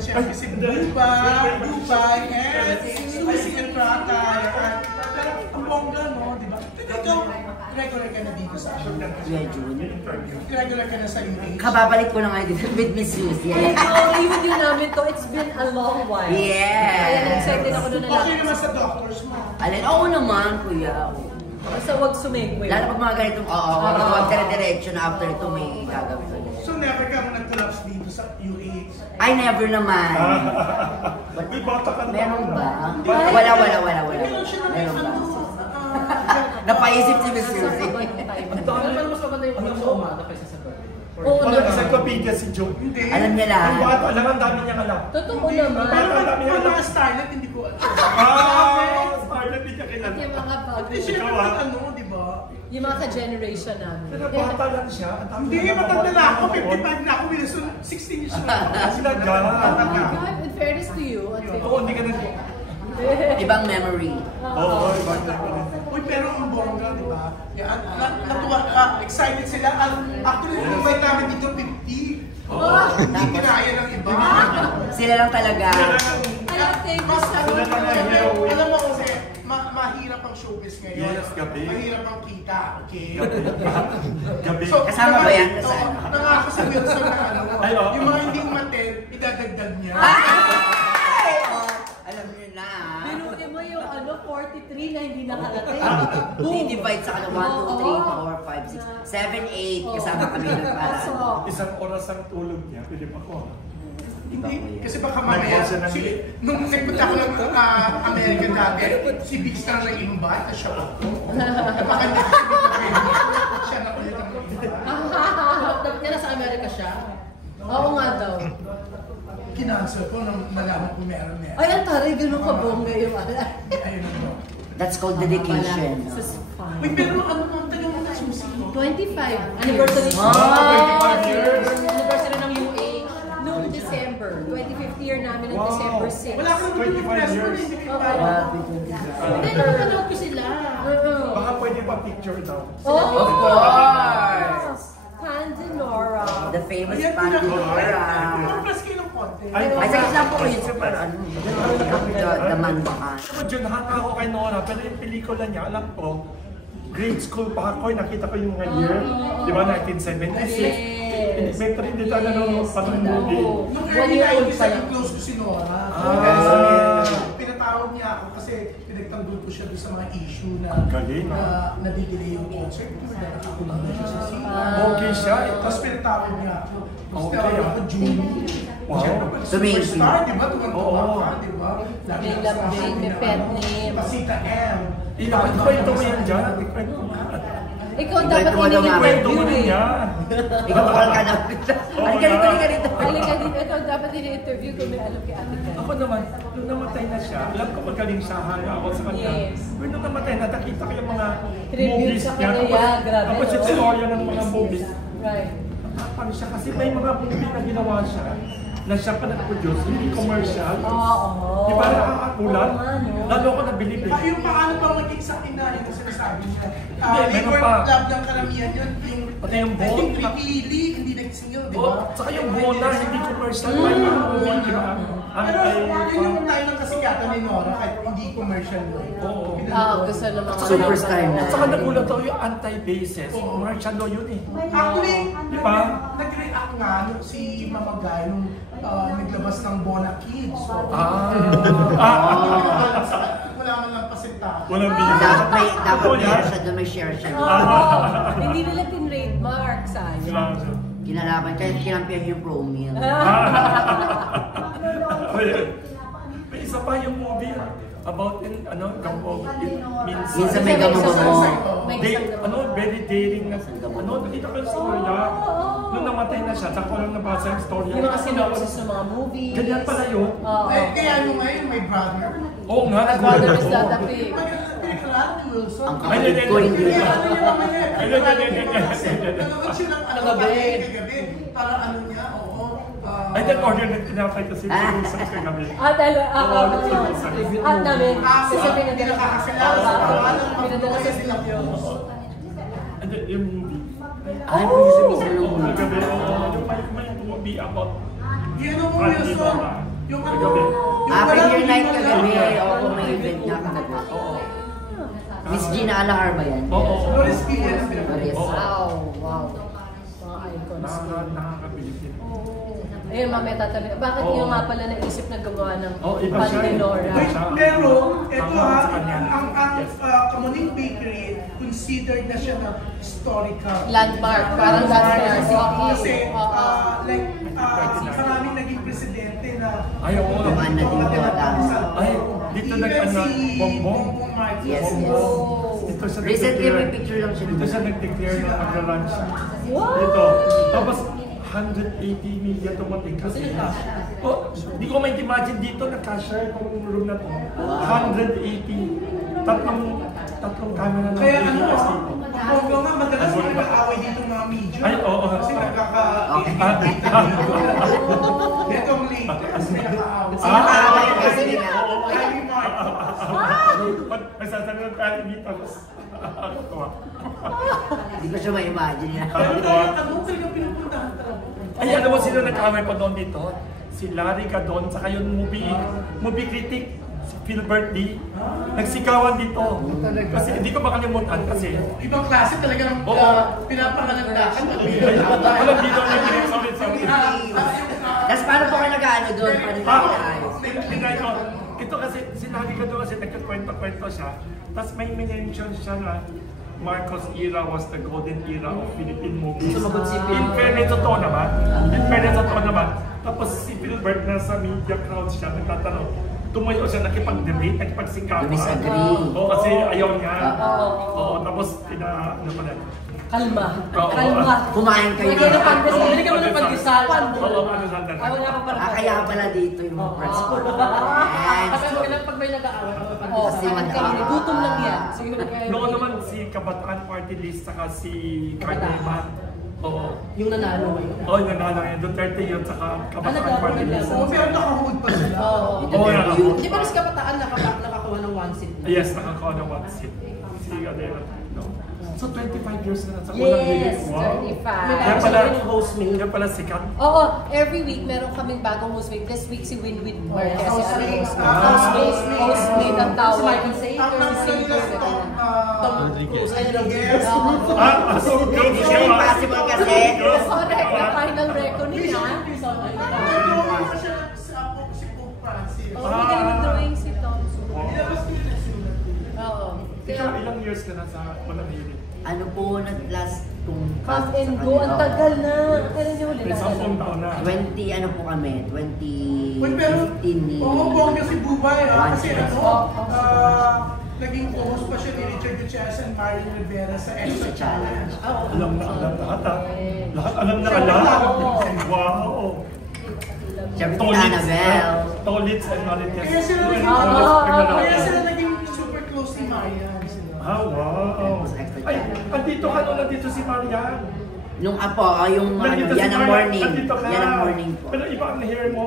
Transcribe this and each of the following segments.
siyempre si Dubai, and Susie and Prakay. Pero ang bongga, no? Diba? Pero ikaw, regular ka na dito sa ano? Yeah, June. Regular ka na sa UH? Kababalik ko na nga dito with Miss Susie. Reunion namin to, it's been a long while. Yeah. Kaya excited ako doon na lang. Okay naman sa doctors mo. Alin, oo naman, kuya. Basta huwag sumigway. Lalo pag mga ganitong, huwag ka na diretso na after ito may gagawin ulit. So never ka mo nag-collapse dito sa UH? Ay, never naman. May bata ka na. Meron ba? Wala. Meron siya na may Meron ba? ano? Napaisip si Miss Susie. Pero mas maganda yung ano sa umaga kaysa sa gabi. Oo Walang naman. encyclopedia si Joe. Alam niya lahat. Ang bata, alam ang dami niyang alam. Totoo naman. Pero mga starlet, hindi ko alam. Starlet, hindi niya kilala. Yung mga bago. Hindi siya naman ano, di ba? Yung mga ka-generation namin. Pero bata lang siya. Hindi, matanda na ako. 55 na ako. Wilson, 16 years old. Sila dyan. God, in fairness to you, at Oo, hindi ka na. Ibang memory. Oo, ibang memory. Uy, pero ang bongga, di ba? Yan, natuwa, excited sila. Actually, nung invite namin dito, 50. Hindi kinaya ng iba. Sila lang talaga. Mas ano, alam mo kasi, mahirap ang showbiz ngayon. Yes, gabi. Mahirap ang kita, okay? Gabi. Kasama ba yan? Nangako si Wilson na ano, Ay, oo. yung mga hindi maten, idadagdag niya. Alam niyo na. binuti mo yung ano, 43 na hindi nakarating. Di-divide sa ano, 1, 2, 3, 4, 5, 6, 7, 8. Kasama kami ng para. Isang oras ang tulog niya. Pwede pa ko. Hindi, kasi baka mamaya, nung nagpunta ko ng America dati, si Biggs na lang inumbay, at siya ako. Baka hindi siya na ulit ang Dapat niya nasa Amerika siya. Oo nga daw. kinansel ko nang malaman ko meron. Ay, ang taray, ganun ka bongga yung ala. Ayun na. That's called dedication. Uy, pero ano ang tagal mo na susi? 25. Anniversary. Ah, 25 years. Anniversary ng UA. Noong December. 25th year namin ng December 6. Wala ka naman yung 25 press mo years. hindi ka Hindi, nakapanood ko sila. Baka pwede pa picture daw. Of course. Pandinora. The famous Pandinora. Pero press kayo ng konti. Ay, Ay, sa isang po yun, super ano, the manbahan. Ako dyan, hanga ako kay Nora, pero yung pelikula niya, alam ko, grade school pa ako, nakita ko yung mga year, di ba, 1976. May 3 dito na nanonood pa ng movie. Nung 1 early year old 90s, pa lang. close ko si Nora. Pinatawag niya ako kasi pinagtanggol ko siya doon sa mga issue na Galing, nadidelay yung concert. Nakakulang na siya sa scene. Okay siya. Tapos pinatawag niya ako. Tapos Okay, tawag ako, June. Wow. Superstar, di ba? Tuwan-tuwa Oo. ka, di ba? Lagi May ka love sa name, may na, pet ano, name. Pasita M. Ikwento mo yan dyan, ikwento mo. Ikaw dapat Ikwento mo daw Ikwento mo ini-interview rin eh. yan. Ikaw bakal ka na. Halika rito, halika rito. Halika dito, ikaw dapat ini-interview kung may alam kay Ate Kat. Ako naman, nung namatay na siya, alam ko magaling siya, hanga ako sa kanya. Yes. Pero nung namatay na, nakita ko yung mga Tribute movies sa niya. kanya, yeah, grabe, Tapos yung no? storya ng mga movies. Right. Nakapang siya kasi may mga movie na ginawa siya na siya pa nag-produce, hindi commercial. Oo. Di ba nakakakulat? Oo nga, no? Lalo ko nabilib eh. Yung paano ba maging sa akin na yung sinasabi niya? Hindi, meron Labor pa. love ng karamihan yun. Pati yung buo. Yung pipili, hindi nagsingaw, di ba? Oh, saka yung buo na, hindi commercial. May mga movie, di ba? Pero yun yung tayo ng kasikatan ni Nora kahit hindi commercial mo. Oo. Gusto ng mga Superstar na. At saka nagulat ako yung anti-basis. Commercial law yun eh. Actually, Di ba? nag-react nga nung si Mama Guy nung naglabas ng Bona Kids. So, wala man lang pasinta. Walang binigay. Dapat may siya doon, may share siya. Hindi nila tin-trademark, sayang. Kinalaban, kaya kinampihan yung promil. May isa pa yung movie about in gambo. It means Minsan may gambo-gambo. Very daring na nakita ko yung storya. Nung namatay na siya, saka ko lang nabasa yung storya. Yung mga synopsis ng mga movies. Ganyan pala yun. Kaya nung ngayon, my brother. Oo nga. My brother is not happy. Pinagkalaan ni Wilson. Ang kapatid ko hindi. Nanood siya ng kagabi. Para ano niya, oo. Ay, order na tinapay kasi yung Wilson kagabi. At namin, kasi pinadala pinadala sa studio. And then yung movie. Ay, pwede sa mga Kagabi, yung may movie about Yun ang Wilson. Yung ano, Kagabi. Premiere night kagabi. Oo, may event nga kagabi. Oo. Miss Gina Alahar ba yan? Oo. Loris Villas. Loris. Wow. Mga icons. Nakakabilib din. Ayun, mamaya tatanungin. Bakit Oo. niyo nga pala naisip na gumawa ng Iba siya. Pati Nora? Wait, pero ito Tama sa kanya. ang Kamuning Bakery considered na siya na historical. Landmark, parang landmark. Kasi like maraming naging presidente na Ay, oo. Tumaan na dito Ay, dito nag-ano, Bongbong? Marcos. Yes. Dito siya Recently, nag-declare. may picture lang siya. Dito siya nag-declare na mag-run siya. Wow! Dito. Tapos, 180 million dumating kasi. Oh, di ko ma-imagine dito na cashier kung room na to. 180. Tatlong camera na Kaya ano, ABS dito. ang nga madalas yung nag-aaway dito mga media. Ay, oo. Kasi Ito ang late. Kasi nag-aaway. Kasi nga. Highly marked. Nagsasabi ng kaya dito. Hindi ko siya ma-imagine yan. Pero talagang ano, talagang pinupuntahan talaga. Ay, alam mo sino nag-away pa doon dito? Si Larry Cadon, saka yung movie critic, si Philbert D. Nagsikawan dito. Kasi hindi ko makalimutan kasi. Ibang klase talagang Oo. pinapangalandakan. Walang dito na sorry. Tapos paano po kayo nag-ano doon? Paano nag-ano? Ito kasi, sinabi ko doon kasi nagkakwento-kwento siya. Tapos may mention siya na Marcos era was the golden era of Philippine movies. Sumagot si Phil. In fairness, totoo naman. Tapos si Philbert na sa media crowd siya, nagtatanong. Tumayo siya, nakipag-debate, nakipag-sikapan. Disagree. Oo, kasi ayaw niya. Oo. Oo, tapos ano pa na. Kalma. Oo. Kalma. Kumain kayo. Hindi ka pandesal. Hindi ka Pandesal. pandesal. Oo, pandesal na. Ay, wala pa pala. Kaya pala dito yung mga friends ko. Yes. Pag may nag-aaway, Oo, Kasi mag-aaway. gutom lang yan. Siguro kaya. Noon naman si Kabataan Party List saka si Carnema. Oo. yung nanalo ngayon. Oo, yung nanalo ngayon. Duterte yun saka Kabataan Party List. Oo, pero nakahood pa sila. Oo. Oo, nakakuha. Di ba mas kabataan nakakuha ng one seat? Yes, nakakuha ng one seat. Si Adela. No. So 25 years na sa unang Yes, lilig. Wow. 35. Kaya pala, kaya pala sikat. Oo, every week meron kaming bagong hostmate. This week si Winwin Marquez. hostmate. Hostmate ang tawag. Si Michael Sager. Ang nasa nila si Tom Rodriguez. Rodriguez. So good. Mission Impossible kasi. Correct, na final reckoning ha. Nagawa pa siya si Pope Francis. Oo, magaling mag-drawing si Tom. Ilabas ko yun sila. Oo. Ikaw, ilang years ka na sa unang lilig? Ano po nag-last kung Come and go, ang tagal na. Kailan niyo ulit? May 10 taon na. 20 ano po kami, Uy, pero, 2015 ni... oo, bongga si Bubay kasi Once. naging co-host pa siya ni Richard Gutierrez and Mario Rivera sa Extra Challenge. Alam na lahat ha. Lahat alam na alam. Wow. Siyempre si Annabelle. Tolits and Marites. Kaya sila naging, kaya sila naging super close ni Marian. Ah, wow. Ay, andito ka nung nandito si Marian. Nung apo, yung ano, Nandito si yan ang Marian. morning. Nandito ka. Yan ang morning po. Pero iba ang hair mo.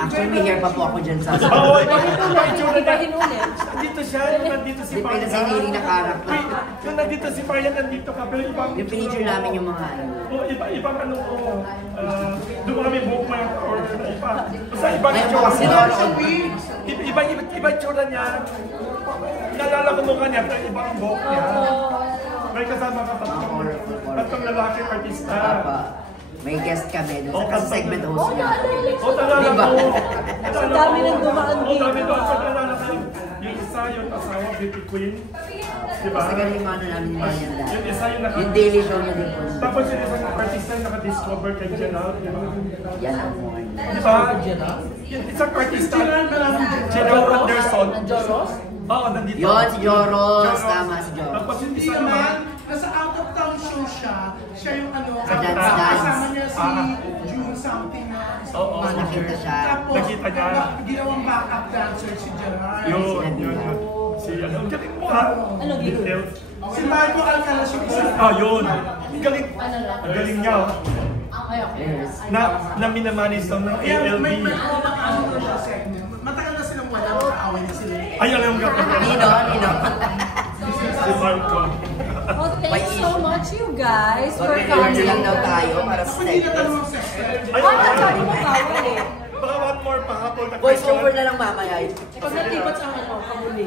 Actually, may hair pa po ako dyan sa... Oo, iba ang itsura niya. Ibahin ulit. Nandito siya, yung nandito si Depende Marian. sa hiniling na character. Wait, yung nandito si Marian, nandito ka. Pero ibang Yung pinicture namin yung mga ano. Oh, ibang ano mo. Doon kami buhok mo yung or iba. Basta ibang Ngayon po itsura kasi niya. doon Ibang itsura niya. Nalala ko mukha niya, pero ibang ang buhok niya. May kasama ka tatlong lalaki artista. Papa. May guest kami doon sa segment host niya. O, nalala Diba? ko. Ang dami nang dumaan O, dito. dami doon. Pag nalala ko yung isa, yung asawa, Beauty Queen. Diba? Kasi ganun yung ano namin yung yan dahil. Yung isa yung Yung daily show niya din po. Tapos yung isang artista yung naka-discover kay Gerald. Yan ang morning. Diba? Yung isang artista, Gerald Anderson. Joros? Oo, nandito. Yun, si Joros. Tama si Joros. Tapos yung Hindi isa naman, naman, nasa out of town show siya yung ano, Sa Dance Dance. kasama niya si June something na Oo, nakita siya. Tapos, Nakita niya. ginawang backup dancer si Gerard. yun. Si ano, ang galing mo ha? Ano, Gino? Details. Si Marco Alcaraz yung isa. Yun. Ang galing. Ang galing niya. oh. Ay, okay. Yes. Na minamanis ng Kaya ALB. may ano na siya segment. Matagal na silang wala, mag-aaway na sila. Ay, alam ka pa. Nino. Si Marco. Well, thanks so much you guys for Okay, coming. lang daw tayo para sa Ako hindi na segment. tanong ang segment. Ay, Ah, sabi mo tawag eh. baka one more pa hapon. December na lang mamaya. Pag natipot ang ano, kamuli.